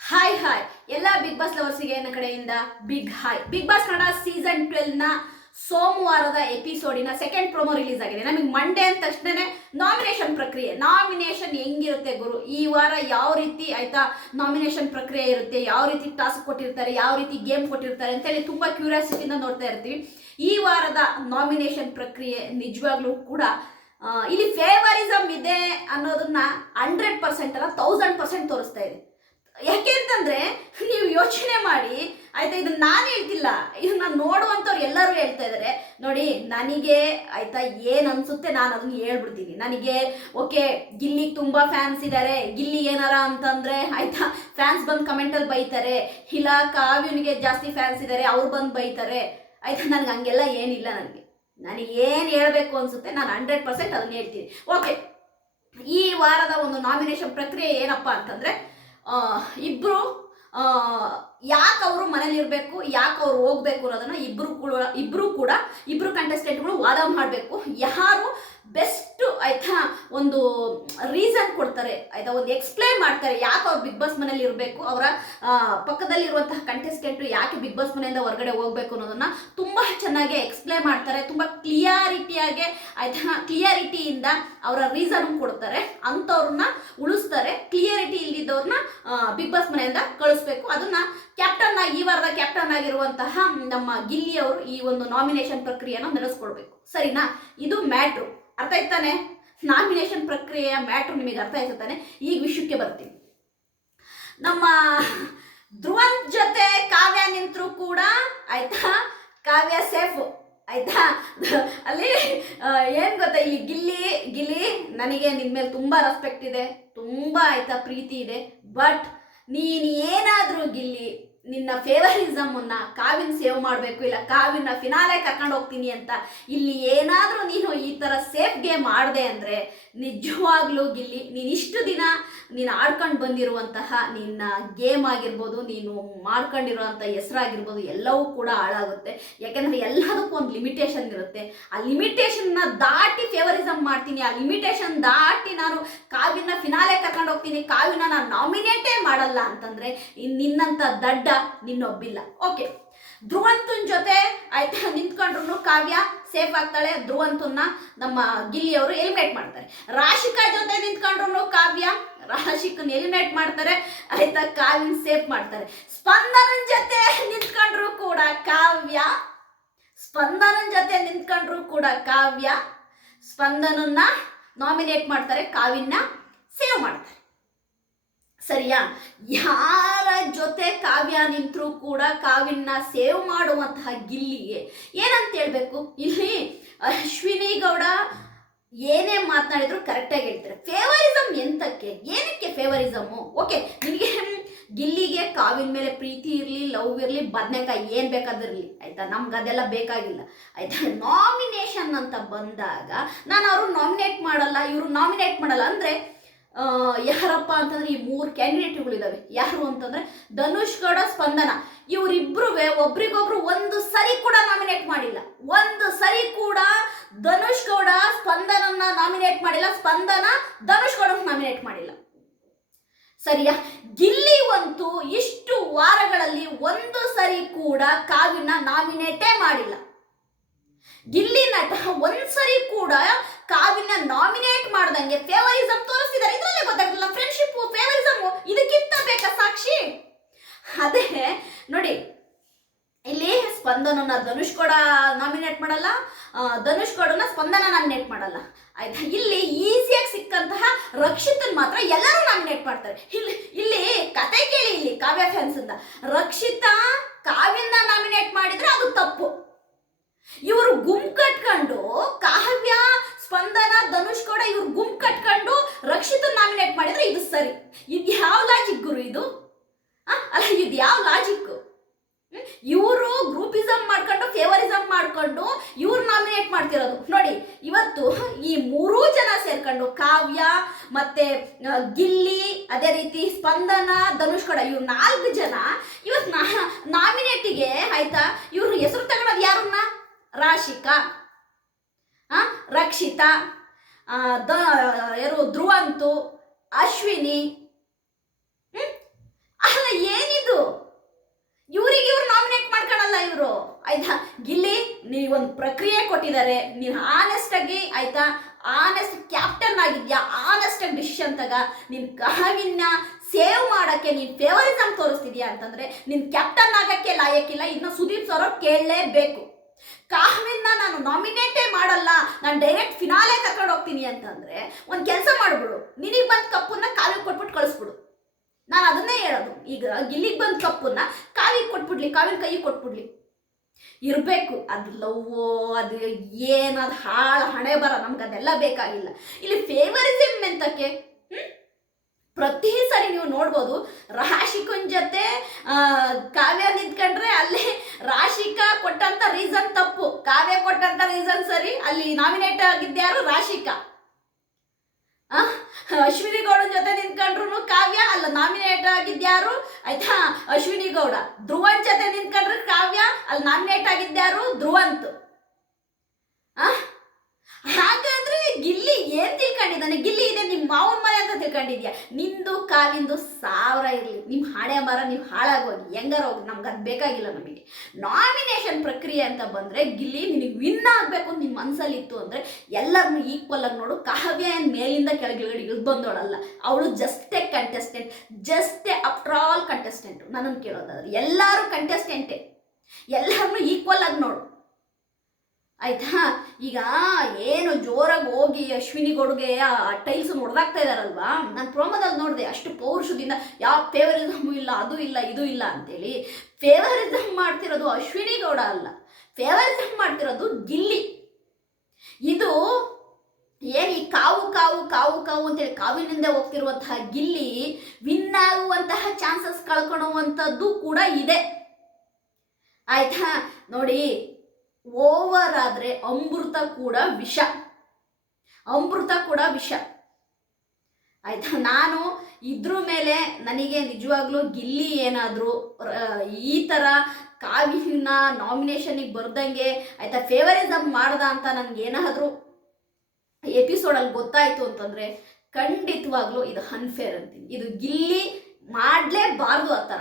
Hi hi ಎಲ್ಲ big boss ಲವರ್ಸಿಗೆ ನನ್ನ ಕಡೆಯಿಂದ big hi. Big boss Kannada season 12ನ ಸೋಮವಾರದ ಎಪಿಸೋಡಿನ ಸೆಕೆಂಡ್ ಪ್ರೊಮೋ ರಿಲೀಸ್ ಆಗಿದೆ. ನಮಗೆ ಮಂಡೇ ಅಂದ ತಕ್ಷಣ ನಾಮಿನೇಷನ್ ಹೆಂಗಿರುತ್ತೆ ಗುರು, ಈ ವಾರ ಯಾವ ರೀತಿ ಆಯ್ತಾ ನಾಮಿನೇಷನ್ ಪ್ರಕ್ರಿಯೆ ಇರುತ್ತೆ, ಯಾವ ರೀತಿ ಟಾಸ್ಕ್ ಕೊಟ್ಟಿರ್ತಾರೆ, ಯಾವ ರೀತಿ ಗೇಮ್ ಕೊಟ್ಟಿರ್ತಾರೆ ಅಂತೇಳಿ ತುಂಬ ಕ್ಯೂರಿಯಾಸಿಟಿಯಿಂದ ನೋಡ್ತಾ ಇರ್ತೀವಿ. ಈ ವಾರದ ನಾಮಿನೇಷನ್ ಪ್ರಕ್ರಿಯೆ ನಿಜವಾಗ್ಲೂ ಕೂಡ ಇಲ್ಲಿ ಫೇವರಿಸಮ್ ಇದೆ ಅನ್ನೋದನ್ನ 100% ಅಲ್ಲ 1000% ತೋರಿಸ್ತಾ ಇದೆ. ಯಾಕೆ ಅಂತಂದ್ರೆ ನೀವು ಯೋಚನೆ ಮಾಡಿ ಆಯ್ತಾ, ಇದನ್ನ ನಾನು ಹೇಳ್ತಿಲ್ಲ, ಇದನ್ನ ನೋಡುವಂಥವ್ರು ಎಲ್ಲರೂ ಹೇಳ್ತಾ ಇದ್ದಾರೆ. ನೋಡಿ, ನನಗೆ ಆಯ್ತಾ ಏನ್ ಅನ್ಸುತ್ತೆ ನಾನು ಅದನ್ನ ಹೇಳ್ಬಿಡ್ತೀನಿ. ನನಗೆ ಓಕೆ, ಗಿಲ್ಲಿಗೆ ತುಂಬಾ ಫ್ಯಾನ್ಸ್ ಇದ್ದಾರೆ, ಗಿಲ್ಲಿ ಏನಾರ ಅಂತಂದ್ರೆ ಆಯ್ತಾ ಫ್ಯಾನ್ಸ್ ಬಂದು ಕಮೆಂಟಲ್ಲಿ ಬೈತಾರೆ, ಇಲ್ಲ ಕಾವ್ಯನಿಗೆ ಜಾಸ್ತಿ ಫ್ಯಾನ್ಸ್ ಇದ್ದಾರೆ ಅವ್ರು ಬಂದು ಬೈತಾರೆ ಆಯ್ತಾ. ನನಗೆ ಹಂಗೆಲ್ಲ ಏನಿಲ್ಲ. ನನಗೆ ಏನು ಹೇಳ್ಬೇಕು ಅನ್ಸುತ್ತೆ ನಾನು 100% ಅದನ್ನ ಹೇಳ್ತೀನಿ. ಓಕೆ, ಈ ವಾರದ ಒಂದು ನಾಮಿನೇಷನ್ ಪ್ರಕ್ರಿಯೆ ಏನಪ್ಪ ಅಂತಂದ್ರೆ, ಇಬ್ರು ಯಾಕೆ ಅವರು ಮನೇಲಿ ಇರಬೇಕು, ಯಾಕೆ ಅವ್ರು ಹೋಗ್ಬೇಕು ಅನ್ನೋದನ್ನ ಇಬ್ರು ಕಂಟೆಸ್ಟೆಂಟ್ಗಳು ವಾದ ಮಾಡಬೇಕು. ಯಾರು ಬೆಸ್ಟ್ ಆಯ್ತಾ ಒಂದು ರೀಸನ್ ಕೊಡ್ತಾರೆ ಆಯ್ತಾ, ಒಂದು ಎಕ್ಸ್ಪ್ಲೈನ್ ಮಾಡ್ತಾರೆ ಯಾಕೆ ಅವ್ರು ಬಿಗ್ ಬಾಸ್ ಮನೇಲಿ ಇರಬೇಕು, ಅವರ ಪಕ್ಕದಲ್ಲಿರುವಂತಹ ಕಂಟೆಸ್ಟೆಂಟ್ ಯಾಕೆ ಬಿಗ್ ಬಾಸ್ ಮನೆಯಿಂದ ಹೊರಗಡೆ ಹೋಗ್ಬೇಕು ಅನ್ನೋದನ್ನ ತುಂಬಾ ಚೆನ್ನಾಗಿ ಎಕ್ಸ್ಪ್ಲೈನ್ ಮಾಡ್ತಾರೆ. ತುಂಬಾ ಕ್ಲಿಯಾರಿಟಿಯಿಂದ ಅವರ ರೀಸನ್ ಕೊಡ್ತಾರೆ. ಅಂಥವ್ರನ್ನ ಉಳಿಸ್ತಾರೆ. ಕ್ಲಿಯಾರಿಟಿ ಇಲ್ದಿದ್ದವ್ರನ್ನ ಬಿಗ್ ಬಾಸ್ ಮನೆಯಿಂದ ಕಳಿಸ್ಬೇಕು. ಅದನ್ನ ಈ ವಾರದ ಕ್ಯಾಪ್ಟನ್ ಆಗಿರುವಂತಹ ನಮ್ಮ ಗಿಲ್ಲಿ ಅವರು ಈ ಒಂದು ನಾಮಿನೇಷನ್ ಪ್ರಕ್ರಿಯೆಯನ್ನು ನಡೆಸ್ಕೊಡ್ಬೇಕು. ಸರಿನಾ? ಇದು ಮ್ಯಾಟ್ರು. ಅರ್ಥ ಆಯ್ತಾನೆ? ನಾಮಿನೇಷನ್ ಪ್ರಕ್ರಿಯೆಯ ಮ್ಯಾಟ್ರು ನಿಮಗೆ ಅರ್ಥ ಆಯ್ತಾನೆ? ಈಗ ವಿಷಯಕ್ಕೆ ಬರ್ತೀನಿ. ನಮ್ಮ ಧ್ರುವಂತ್ ಜೊತೆ ಕಾವ್ಯ ನಿಂತರೂ ಕೂಡ ಆಯ್ತಾ, ಕಾವ್ಯ ಸೇಫ್ ಆಯ್ತಾ. ಅಲ್ಲಿ ಏನ್ ಗೊತ್ತಾ, ಇಲ್ಲಿ ಗಿಲ್ಲಿ ನನಗೆ ನಿನ್ ಮೇಲೆ ತುಂಬಾ ರೆಸ್ಪೆಕ್ಟ್ ಇದೆ, ತುಂಬಾ ಆಯ್ತಾ ಪ್ರೀತಿ ಇದೆ. ಬಟ್ ನೀನು ಏನಾದ್ರೂ ಗಿಲ್ಲಿ ನಿನ್ನ ಫೇವರಿಸಮನ್ನ ಕಾವಿನ ಸೇವ್ ಮಾಡಬೇಕು, ಇಲ್ಲ ಕಾವಿನ ಫಿನಾಲೆ ಕರ್ಕೊಂಡು ಹೋಗ್ತೀನಿ ಅಂತ ಇಲ್ಲಿ ಏನಾದರೂ ನೀನು ಈ ಥರ ಸೇಫ್ ಗೇಮ್ ಮಾಡಿದೆ ಅಂದರೆ ನಿಜವಾಗ್ಲೂ ಗಿಲ್ಲಿ, ನೀನಿಷ್ಟು ದಿನ ನೀನು ಆಡ್ಕೊಂಡು ಬಂದಿರುವಂತಹ ನಿನ್ನ ಗೇಮ್ ಆಗಿರ್ಬೋದು, ನೀನು ಮಾಡ್ಕೊಂಡಿರುವಂಥ ಹೆಸರಾಗಿರ್ಬೋದು, ಎಲ್ಲವೂ ಕೂಡ ಹಾಳಾಗುತ್ತೆ. ಯಾಕೆಂದರೆ ಎಲ್ಲದಕ್ಕೂ ಒಂದು ಲಿಮಿಟೇಷನ್ ಇರುತ್ತೆ. ಆ ಲಿಮಿಟೇಷನ್ನ ದಾಟಿ ಫೇವರಿಸಮ್ ಮಾಡ್ತೀನಿ, ಆ ಲಿಮಿಟೇಷನ್ ದಾಟಿ ನಾನು ಕಾವಿನ ಫಿನಾಲೆ ಕರ್ಕೊಂಡು ಹೋಗ್ತೀನಿ, ಕಾವಿನ ನಾನು ನಾಮಿನೇಟೇ ಮಾಡಲ್ಲ ಅಂತಂದರೆ ನಿನ್ನಂಥ ದಡ್ಡ ನಿನ್ನೊಬ್ಬಿಲ್ಲ. ಓಕೆ, ಧ್ರುವಂತನ ಜೊತೆ ಆಯ್ತಾ ನಿಂತ್ಕೊಂಡ್ರು ಕಾವ್ಯ ಸೇಫ್ ಆಗ್ತಾಳೆ. ಧ್ರುವಂತನ್ನ ನಮ್ಮ ಗಿಲ್ಲಿ ಅವರು ಎಲಿಮಿನೇಟ್ ಮಾಡ್ತಾರೆ. ರಾಶಿಕಾ ಜೊತೆ ನಿಂತ್ಕೊಂಡ್ರು ರಾಶಿಕನ್ ಎಲಿಮಿನೇಟ್ ಮಾಡ್ತಾರೆ ಆಯ್ತಾ, ಕಾವ್ಯನ್ ಸೇಫ್ ಮಾಡ್ತಾರೆ. ಸ್ಪಂದನನ್ ಜೊತೆ ನಿಂತ್ಕೊಂಡ್ರು ಕೂಡ ಕಾವ್ಯ ಸ್ಪಂದನನ್ನ ನಾಮಿನೇಟ್ ಮಾಡ್ತಾರೆ, ಕಾವ್ಯನ್ನ ಸೇವ್ ಮಾಡ್ತಾರೆ. ಸರಿಯಾ? ಯಾರ ಜೊತೆ ಕಾವ್ಯ ನಿಂತರೂ ಕೂಡ ಕಾವ್ಯನ್ನ ಸೇವ್ ಮಾಡುವಂತಹ ಗಿಲ್ಲಿಗೆ ಏನಂತ ಹೇಳ್ಬೇಕು? ಇಲ್ಲಿ ಅಶ್ವಿನಿ ಗೌಡ ಏನೇ ಮಾತನಾಡಿದ್ರು ಕರೆಕ್ಟಾಗಿ ಹೇಳ್ತಾರೆ. ಫೇವರಿಸಮ್ ಎಂತಕ್ಕೆ, ಏನಕ್ಕೆ ಫೇವರಿಸಮು? ಓಕೆ, ನಿಮಗೆ ಗಿಲ್ಲಿಗೆ ಕಾವಿನ ಮೇಲೆ ಪ್ರೀತಿ ಇರಲಿ, ಲವ್ ಇರಲಿ, ಬದನೆಕಾಯಿ ಏನು ಬೇಕಾದಿರಲಿ ಆಯ್ತಾ, ನಮ್ಗೆ ಅದೆಲ್ಲ ಬೇಕಾಗಿಲ್ಲ ಆಯ್ತಾ. ನಾಮಿನೇಷನ್ ಅಂತ ಬಂದಾಗ ನಾನು ಅವರು ನಾಮಿನೇಟ್ ಮಾಡಲ್ಲ, ಇವರು ನಾಮಿನೇಟ್ ಮಾಡಲ್ಲ ಅಂದರೆ ಯಾರಪ್ಪ ಅಂತಂದ್ರೆ ಈ 3 ಕ್ಯಾಂಡಿಡೇಟ್ಗಳಿದ್ದಾವೆ. ಯಾರು ಅಂತಂದ್ರೆ ಧನುಷ್ ಗೌಡ, ಸ್ಪಂದನ. ಇವರಿಬ್ರು ಒಬ್ರಿಗೊಬ್ರು ಒಂದು ಸರಿ ಕೂಡ ನಾಮಿನೇಟ್ ಮಾಡಿಲ್ಲ. ಒಂದು ಸರಿ ಕೂಡ ಧನುಷ್ ಗೌಡ ಸ್ಪಂದನನ್ನ ನಾಮಿನೇಟ್ ಮಾಡಿಲ್ಲ, ಸ್ಪಂದನ ಧನುಷ್ ಗೌಡನ ನಾಮಿನೇಟ್ ಮಾಡಿಲ್ಲ. ಸರಿಯಾ? ಗಿಲ್ಲಿ ಅಂತೂ ಇಷ್ಟು ವಾರಗಳಲ್ಲಿ ಒಂದು ಸರಿ ಕೂಡ ಕಾವ್ಯನ ನಾಮಿನೇಟೇ ಮಾಡಿಲ್ಲ. ಗಿಲ್ಲಿ ನಟ ಒಂದ್ಸರಿ ಕೂಡ ಕಾವ್ಯನ ನಾಮಿನೇಟ್ ಮಾಡ್ದಂಗೆ ಫೇವರಿಸಮ್ ತೋರಿಸ್ತಿದ್ದಾರೆ. ಇದರಲ್ಲೇ ಗೊತ್ತಾಗ್ತಿಲ್ಲ ಫ್ರೆಂಡ್ಶಿಪ್ ಫೇವರಿಸಮ್ ಇದಕ್ಕಿಂತ ಬೇಕಾ ಸಾಕ್ಷಿ? ಅದೇ ನೋಡಿ, ಇಲ್ಲಿ ಸ್ಪಂದನನ್ನ ಧನುಷ್ ಗೌಡ ನಾಮಿನೇಟ್ ಮಾಡಲ್ಲ, ಧನುಷ್ ಗೌಡನ ಸ್ಪಂದನ ನಾಮಿನೇಟ್ ಮಾಡಲ್ಲ ಆಯ್ತಾ. ಇಲ್ಲಿ ಈಸಿಯಾಗಿ ಸಿಕ್ಕಂತಹ ರಕ್ಷಿತನ್ ಮಾತ್ರ ಎಲ್ಲರೂ ನಾಮಿನೇಟ್ ಮಾಡ್ತಾರೆ. ಇಲ್ಲಿ ಕತೆ ಕೇಳಿ, ಇಲ್ಲಿ ಕಾವ್ಯ ಫ್ಯಾನ್ಸ್ ಅಂತ ರಕ್ಷಿತಾ ಕಾವ್ಯನ ನಾಮಿನೇಟ್ ಮಾಡಿದ್ರೆ ಅದು ತಪ್ಪು. ಇವರು ಗುಂಪು ಕಟ್ಕೊಂಡು ಕಾವ್ಯ, ಸ್ಪಂದನ, ಧನುಷ್ ಗೌಡ ಇವ್ರು ಗುಂಪು ಕಟ್ಕೊಂಡು ರಕ್ಷಿತನ್ ನಾಮಿನೇಟ್ ಮಾಡಿದ್ರೆ ಇದು ಸರಿ. ಇದು ಯಾವ ಲಾಜಿಕ್ ಗುರು ಇದು? ಅಲ್ಲ, ಇದು ಯಾವ ಲಾಜಿಕ್? ಇವರು ಗ್ರೂಪಿಸಮ್ ಮಾಡ್ಕೊಂಡು ಫೇವರಿಸಮ್ ಮಾಡ್ಕೊಂಡು ಇವ್ರು ನಾಮಿನೇಟ್ ಮಾಡ್ತಿರೋದು. ನೋಡಿ, ಇವತ್ತು ಈ 3 ಜನ ಸೇರ್ಕೊಂಡು ಕಾವ್ಯ ಮತ್ತೆ ಗಿಲ್ಲಿ, ಅದೇ ರೀತಿ ಸ್ಪಂದನ, ಧನುಷ್ ಗೌಡ, ಇವ್ರು 4 ಜನ ಇವತ್ತು ನಾಮಿನೇಟಿಗೆ ಆಯ್ತಾ, ಇವ್ರು ಹೆಸರು ತಗೊಳ್ಳೋದು ಯಾರನ್ನ? ರಾಶಿಕಾ, ರಕ್ಷಿತಾ, ಧ್ರುವಂತು, ಅಶ್ವಿನಿ. ಅಲ್ಲ, ಪ್ರಕ್ರಿಯೆ ಕೊಟ್ಟಿದ್ದಾರೆ. ನೀನು ಆನೆಸ್ಟ್ ಆಗಿ ಆಯ್ತಾ, ಆನೆಸ್ಟ್ ಕ್ಯಾಪ್ಟನ್ ಆಗಿದ್ಯಾ, ಆನೆಸ್ಟ್ ಆಗಿ ಡಿಸಿಷನ್ ತಗ. ನೀನು ಕಾವ್ಯನ ಸೇವ್ ಮಾಡಕ್ಕೆ ನೀನು ಫೇವರಿಸಮ್ ತೋರಿಸ್ತಿದ್ಯಾ ಅಂತಂದ್ರೆ ನೀನು ಕ್ಯಾಪ್ಟನ್ ಆಗಕ್ಕೆ ಲಾಯಕ್ಕಿಲ್ಲ. ಇನ್ನು ಸುದೀಪ್ ಸರ್ ಅವ್ರು ಕೇಳಲೇಬೇಕು. ಕಾವ್ಯನ ನಾನು ನಾಮಿನೇಟೇ ಮಾಡಲ್ಲ, ನಾನು ಡೈರೆಕ್ಟ್ ಫಿನಾಲೆ ಕರ್ಕೊಂಡು ಹೋಗ್ತೀನಿ ಅಂತಂದ್ರೆ ಒಂದು ಕೆಲಸ ಮಾಡ್ಬಿಡು, ನಿನಗೆ ಬಂದ ಕಪ್ಪನ್ನ ಕಾವ್ಯಕ್ಕೆ ಕೊಟ್ಬಿಟ್ಟು ಕಳಿಸ್ಬಿಡು. ನಾನು ಅದನ್ನೇ ಹೇಳೋದು. ಈಗ ಗಿಲ್ಲಿಗೆ ಬಂದ ಕಪ್ಪನ್ನ ಕಾವ್ಯಕ್ಕೆ ಕೊಟ್ಬಿಡ್ಲಿ, ಕಾವ್ಯನ ಕೈಗೆ ಕೊಟ್ಬಿಡ್ಲಿ. ಇರಬೇಕು ಅದು ಲವ್ವೋ, ಅದು ಏನದು ಹಣೆ ಬರ, ನಮ್ಗೆ ಅದೆಲ್ಲ ಬೇಕಾಗಿಲ್ಲ. ಇಲ್ಲಿ ಫೇವರಿಸಮ್ ಎಂತಕ್ಕೆ? ಪ್ರತಿ ಸರಿ ನೀವು ನೋಡ್ಬೋದು, ರಾಶಿಕನ್ ಜೊತೆ ಕಾವ್ಯ ನಿಂತ್ಕೊಂಡ್ರೆ ಅಲ್ಲಿ ರಾಶಿಕಾ ಕೊಟ್ಟಂತ ರೀಸನ್ ತಪ್ಪು, ಕಾವ್ಯ ಕೊಟ್ಟಂತ ರೀಸನ್ ಸರಿ. ಅಲ್ಲಿ ನಾಮಿನೇಟ್ ಆಗಿದ್ಯಾರು ರಾಶಿಕಾ. ಅಶ್ವಿನಿ ಗೌಡನ ಜೊತೆ ನಿಂತ್ಕೊಂಡ್ರು ಕಾವ್ಯ, ಅಲ್ಲ ನಾಮಿನೇಟ್ ಆಗಿದ್ಯಾರು ಆಯ್ತಾ ಅಶ್ವಿನಿ ಗೌಡ. ಧ್ರುವನ್ ಜೊತೆ ನಿಂತ್ಕೊಂಡ್ರೆ ಕಾವ್ಯ, ಅಲ್ಲಿ ನಾಮಿನೇಟ್ ಆಗಿದ್ಯಾರು ಧ್ರುವಂತ್. ಹಾಗಾದ್ರೆ ಗಿಲ್ಲಿ ಏನ್ ತಿಳ್ಕೊಂಡಿದ್ದಾನೆ? ಗಿಲ್ಲಿ ಇದೆ ನಿಮ್ಮ ಮಾವನ ಮನೆ ಅಂತ ತಿಳ್ಕೊಂಡಿದ್ಯಾ? ನಿಂದು ಕಾವಿಂದು 1000 ಇರಲಿ, ನಿಮ್ಮ ಹಣೆ ಮರ ನೀವು ಹಾಳಾಗೋಗಿ ಹೆಂಗಾರ ಹೋಗಿ, ನಮ್ಗೆ ಅದು ಬೇಕಾಗಿಲ್ಲ. ನಮಗೆ ನಾಮಿನೇಷನ್ ಪ್ರಕ್ರಿಯೆ ಅಂತ ಬಂದರೆ ಗಿಲ್ಲಿ ನಿನಗೆ ವಿನ್ ಆಗಬೇಕು ನಿಮ್ಮ ಮನಸ್ಸಲ್ಲಿ ಇತ್ತು ಅಂದರೆ ಎಲ್ಲರನ್ನೂ ಈಕ್ವಲ್ ಆಗಿ ನೋಡು. ಕಾವ್ಯ ಏನು ಮೇಲಿಂದ ಕೆಳಗಡೆ ಇಳಿದು ಬಂದೋಳಲ್ಲ, ಅವಳು just A contestant, just A after all contestant. ನನ್ನನ್ನು ಕೇಳೋದಾದ್ರೆ ಎಲ್ಲರೂ ಕಂಟೆಸ್ಟೆಂಟೇ, ಎಲ್ಲರನ್ನೂ ಈಕ್ವಲ್ ಆಗಿ ನೋಡು ಆಯ್ತಾ. ಈಗ ಏನು ಜೋರಾಗಿ ಹೋಗಿ ಅಶ್ವಿನಿ ಗೌಡ್ಗೆ ಟೈಲ್ಸ್ ಹೊಡೆದಾಗ್ತಾ ಇದಾರಲ್ವಾ, ನಾನು ಪ್ರೋಮೋದಲ್ಲಿ ನೋಡಿದೆ, ಅಷ್ಟು ಪೌರುಷದಿಂದ ಯಾವ ಫೇವರಿಸಮ್ ಇಲ್ಲ, ಅದು ಇಲ್ಲ, ಇದು ಇಲ್ಲ ಅಂತೇಳಿ. ಫೇವರಿಸಮ್ ಮಾಡ್ತಿರೋದು ಅಶ್ವಿನಿ ಗೌಡ ಅಲ್ಲ, ಫೇವರಿಸಮ್ ಮಾಡ್ತಿರೋದು ಗಿಲ್ಲಿ. ಇದು ಏನು ಈ ಕಾವು ಕಾವು ಕಾವು ಕಾವು ಅಂತೇಳಿ ಕಾವಿನಿಂದ ಹೋಗ್ತಿರುವಂತಹ ಗಿಲ್ಲಿ ವಿನ್ ಆಗುವಂತಹ ಚಾನ್ಸಸ್ ಕಳ್ಕೊಳ್ಳುವಂಥದ್ದು ಕೂಡ ಇದೆ ಆಯ್ತಾ. ನೋಡಿ, ಓವರ್ ಆದರೆ ಅಮೃತ ಕೂಡ ವಿಷ, ಅಮೃತ ಕೂಡ ವಿಷ ಆಯ್ತಾ. ನಾನು ಇದ್ರ ಮೇಲೆ ನನಗೆ ನಿಜವಾಗ್ಲೂ ಗಿಲ್ಲಿ ಏನಾದರೂ ಈ ಥರ ಕಾವ್ಯನ ನಾಮಿನೇಷನಿಗೆ ಬರ್ದಂಗೆ ಆಯ್ತಾ ಫೇವರಿಸಮ್ ಮಾಡ್ದ ಅಂತ ನನಗೇನಾದರೂ ಎಪಿಸೋಡಲ್ಲಿ ಗೊತ್ತಾಯಿತು ಅಂತಂದರೆ ಖಂಡಿತವಾಗ್ಲೂ ಇದು ಅನ್ಫೇರ್ ಅಂತೀನಿ. ಇದು ಗಿಲ್ಲಿ ಮಾಡಲೇಬಾರ್ದು. ಆ ಥರ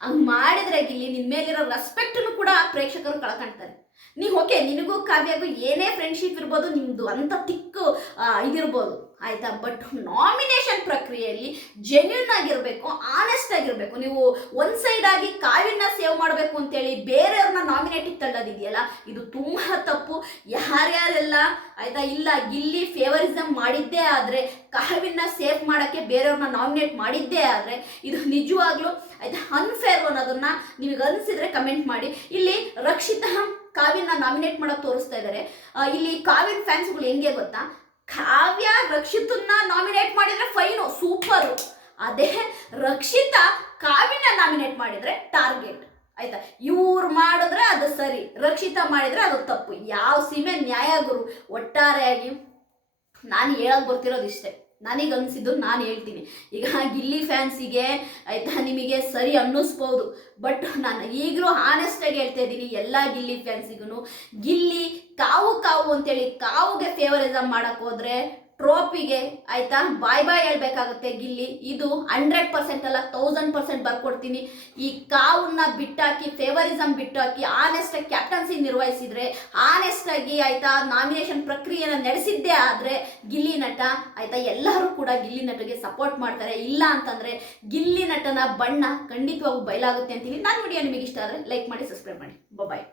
ಹಂಗೆ ಮಾಡಿದರೆ ಗಿಲ್ಲಿ ನಿನ್ನ ಮೇಲಿರೋ ರೆಸ್ಪೆಕ್ಟನ್ನು ಕೂಡ ಪ್ರೇಕ್ಷಕರು ಕಳ್ಕೊಳ್ತಾರೆ. ನೀವು ಓಕೆ, ನಿನಗೂ ಕಾವ್ಯಗೂ ಏನೇ ಫ್ರೆಂಡ್ಶಿಪ್ ಇರ್ಬೋದು, ನಿಮ್ಮದು ಅಂತ ತಿಕ್ಕು ಇದಿರ್ಬೋದು ಆಯಿತಾ. ಬಟ್ ನಾಮಿನೇಷನ್ ಪ್ರಕ್ರಿಯೆಯಲ್ಲಿ ಜೆನ್ಯೂನ್ ಆಗಿರಬೇಕು, ಆನೆಸ್ಟ್ ಆಗಿರಬೇಕು. ನೀವು ಒಂದು ಸೈಡ್ ಆಗಿ ಕಾವ್ಯನ ಸೇವ್ ಮಾಡಬೇಕು ಅಂತೇಳಿ ಬೇರೆಯವ್ರನ್ನ ನಾಮಿನೇಟಿಗೆ ತಳ್ಳೋದಿದೆಯಲ್ಲ, ಇದು ತುಂಬ ತಪ್ಪು. ಯಾರ್ಯಾರೆಲ್ಲ ಆಯಿತಾ ಇಲ್ಲ ಗಿಲ್ಲಿ ಫೇವರಿಸಮ್ ಮಾಡಿದ್ದೇ ಆದರೆ, ಕಾವ್ಯನ ಸೇವ್ ಮಾಡೋಕ್ಕೆ ಬೇರೆಯವ್ರನ್ನ ನಾಮಿನೇಟ್ ಮಾಡಿದ್ದೇ ಆದರೆ, ಇದು ನಿಜವಾಗ್ಲೂ ಆಯಿತಾ ಅನ್ಫೇರ್ ಅನ್ನೋದನ್ನು ನಿಮಗೆ ಅನಿಸಿದರೆ ಕಮೆಂಟ್ ಮಾಡಿ. ಇಲ್ಲಿ ರಕ್ಷಿತಾ ಕಾವ್ಯನ ನಾಮಿನೇಟ್ ಮಾಡೋಕೆ ತೋರಿಸ್ತಾ ಇದ್ದಾರೆ. ಇಲ್ಲಿ ಕಾವ್ಯನ ಫ್ಯಾನ್ಸ್ಗಳು ಹೆಂಗೆ ಗೊತ್ತಾ, ಕಾವ್ಯ ರಕ್ಷಿತನ್ನ ನಾಮಿನೇಟ್ ಮಾಡಿದ್ರೆ ಫೈನು ಸೂಪರು, ಅದೇ ರಕ್ಷಿತಾ ಕಾವ್ಯನ ನಾಮಿನೇಟ್ ಮಾಡಿದ್ರೆ ಟಾರ್ಗೆಟ್ ಆಯ್ತಾ. ಇವ್ರು ಮಾಡಿದ್ರೆ ಅದು ಸರಿ, ರಕ್ಷಿತಾ ಮಾಡಿದ್ರೆ ಅದು ತಪ್ಪು. ಯಾವ ಸೀಮೆ ನ್ಯಾಯ ಗುರು. ಒಟ್ಟಾರೆಯಾಗಿ ನಾನು ಹೇಳಕ್ ಬರ್ತಿರೋದು ಇಷ್ಟೇ, ನನಗೆ ಅನಿಸಿದ್ದು ನಾನು ಹೇಳ್ತೀನಿ. ಈಗ ಗಿಲ್ಲಿ ಫ್ಯಾನ್ಸಿಗೆ ಆಯಿತಾ ನಿಮಗೆ ಸರಿ ಅನ್ನಿಸ್ಬೋದು, ಬಟ್ ನಾನು ಈಗಲೂ ಆನೆಸ್ಟಾಗಿ ಹೇಳ್ತಾ ಇದ್ದೀನಿ ಎಲ್ಲ ಗಿಲ್ಲಿ ಫ್ಯಾನ್ಸಿಗೂ. ಗಿಲ್ಲಿ ಕಾವು ಕಾವು ಅಂತೇಳಿ ಕಾವುಗೆ ಫೇವರಿಸಮ್ ಮಾಡೋಕ್ಕೆ ಹೋದರೆ ಟ್ರೋಫಿಗೆ ಆಯಿತಾ ಬಾಯ್ ಬಾಯ್ ಹೇಳ್ಬೇಕಾಗುತ್ತೆ ಗಿಲ್ಲಿ. ಇದು 100% ಅಲ್ಲ 1000% ಬರ್ಕೊಡ್ತೀನಿ. ಈ ಕಾವನ್ನ ಬಿಟ್ಟಾಕಿ ಫೇವರಿಸಮ್ ಬಿಟ್ಟಾಕಿ ಆನೆಸ್ಟಾಗಿ ಕ್ಯಾಪ್ಟನ್ಸಿ ನಿರ್ವಹಿಸಿದರೆ, ಆನೆಸ್ಟಾಗಿ ಆಯಿತಾ ನಾಮಿನೇಷನ್ ಪ್ರಕ್ರಿಯೆನ ನಡೆಸಿದ್ದೇ ಆದರೆ ಗಿಲ್ಲಿ ನಟ ಆಯಿತಾ ಎಲ್ಲರೂ ಕೂಡ ಗಿಲ್ಲಿ ನಟಗೆ ಸಪೋರ್ಟ್ ಮಾಡ್ತಾರೆ. ಇಲ್ಲ ಅಂತಂದರೆ ಗಿಲ್ಲಿ ನಟನ ಬಣ್ಣ ಖಂಡಿತವಾಗೂ ಬಯಲಾಗುತ್ತೆ ಅಂತೀನಿ. ನಾನು ವಿಡಿಯೋ ನಿಮಗೆ ಇಷ್ಟ ಆದರೆ ಲೈಕ್ ಮಾಡಿ, ಸಬ್ಸ್ಕ್ರೈಬ್ ಮಾಡಿ. ಬಾಯ್.